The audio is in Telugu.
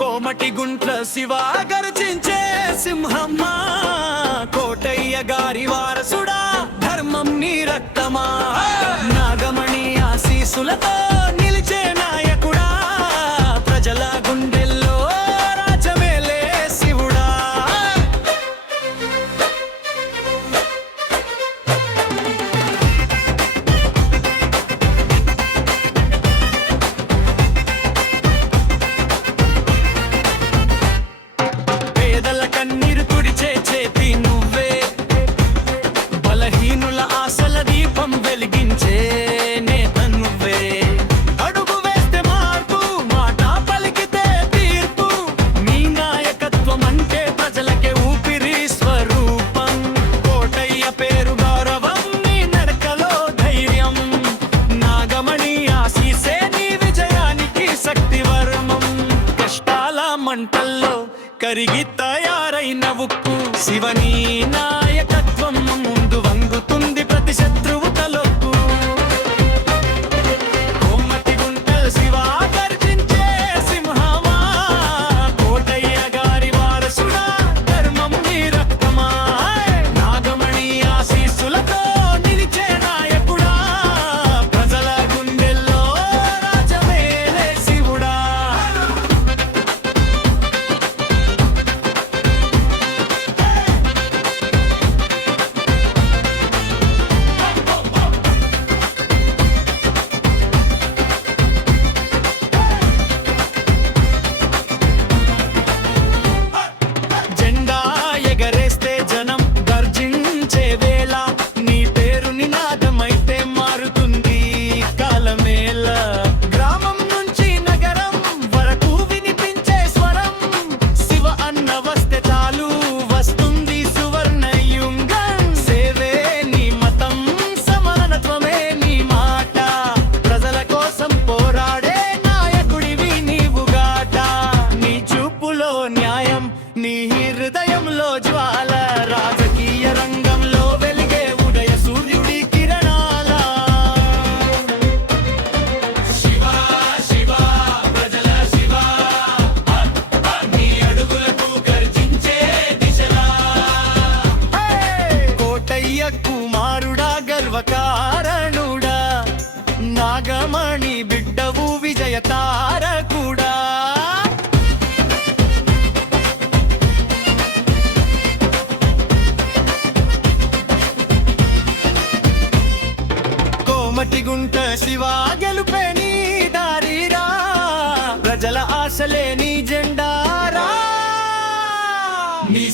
కోమటి గుంట్ల శివ గర్జించే సింహమ్మా, కోటయ్య గారి వారసుడా ధర్మం నీ రక్తమా, నాగమణి ఆశీసులతో నిలిచే నాయకుడా, ప్రజల గుండెల్లో రాజమేలే శివుడా. పేదల కన్నీరు తుడిచే చేతి నువ్వే, బలహీనుల ఆశల దీపం వెలిగించే నేత నువ్వే. అడుగు వేస్తే మార్పు, మాట పలికితే తీర్పు, నీ నాయకత్వం అంటే ప్రజలకే ఊపిరి స్వరూపం. కోటయ్య పేరు గౌరవం, నీ నడకలో ధైర్యం, నాగమణి ఆశీసే నీ విజయానికి శక్తి వర్మం. కష్టాల మంటల్లో కరిగి తయారైన ఉక్కు, శివని నాయకత్వం ముందు వంగుతుంది ప్రతి శత్రువు తలొక్కు. కోమటి గుంటల శివ గర్జించే సింహమా, కోటయ్య గారి వారసుడా ధర్మం నీ రక్తమా, నాగమణి ఆశీస్సులతో నిలిచే నాయకుడా, ప్రజల గుండెల్లో రాజమేలే శివుడా. జెండా ఎగరేస్తే జనం గర్జించే వేళ, నీ పేరు నినాదమైతే మారుతుంది కాలమేళ. గ్రామం నుంచి నగరం వరకు వినిపించే స్వరం, శివ అన్న వస్తే చాలు వస్తుంది సువర్ణ యుగం. సేవే నీ మతం, సమానత్వమే నీ మాట, ప్రజల కోసం పోరాడే నాయకుడివి నీవుగాట. నీ చూపులో న్యాయం, నీ హృదయంలో జ్వాల, రాజకీయ రంగంలో వెలిగే ఉదయ సూర్యుడి కిరణాల. శివ శివ ప్రజల శివ, నీ అడుగులకు గర్జించే దిశలా. కోటయ్య కుమారుడా గర్వకారణుడా, నాగమణి బిడ్డవు విజయ తారకుడా. కోమటి గుంట శివ గెలుపే నీ దారిరా, ప్రజల ఆశలే నీ జెండారా. నీ